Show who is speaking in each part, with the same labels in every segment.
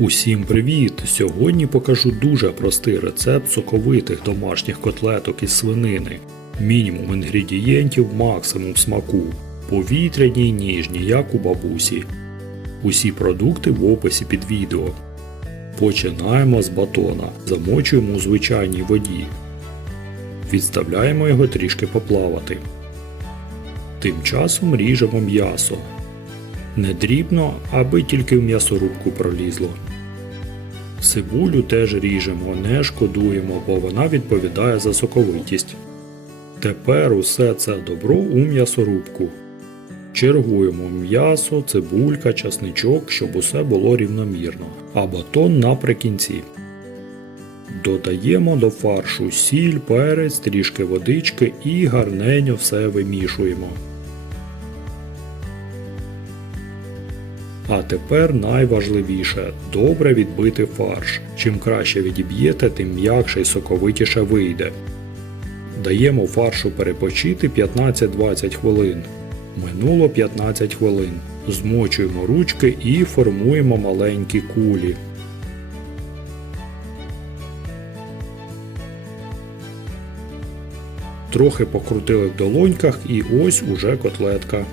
Speaker 1: Усім привіт! Сьогодні покажу дуже простий рецепт соковитих домашніх котлеток із свинини. Мінімум інгредієнтів, максимум смаку. Повітряні й ніжні, як у бабусі. Усі продукти в описі під відео. Починаємо з батона. Замочуємо у звичайній воді. Відставляємо його трішки поплавати. Тим часом ріжемо м'ясо. Не дрібно, аби тільки в м'ясорубку пролізло. Цибулю теж ріжемо, не шкодуємо, бо вона відповідає за соковитість. Тепер усе це добро у м'ясорубку. Чергуємо м'ясо, цибулька, часничок, щоб усе було рівномірно, а батон наприкінці. Додаємо до фаршу сіль, перець, трішки водички і гарненько все вимішуємо. А тепер найважливіше добре відбити фарш. Чим краще відіб'єте, тим м'якше й соковитіше вийде. Даємо фаршу перепочити 15-20 хвилин. Минуло 15 хвилин. Змочуємо ручки і формуємо маленькі кулі. Трохи покрутили в долоньках і ось уже котлетка.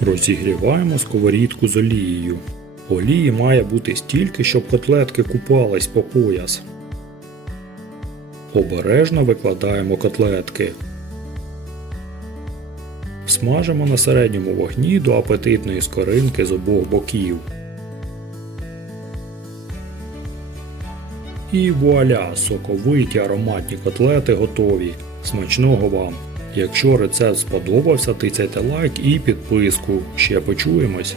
Speaker 1: Розігріваємо сковорідку з олією. Олії має бути стільки, щоб котлетки купались по пояс. Обережно викладаємо котлетки. Смажимо на середньому вогні до апетитної скоринки з обох боків. І вуаля, соковиті ароматні котлети готові. Смачного вам! Якщо рецепт сподобався, тицяйте лайк і підписку. Ще почуємось.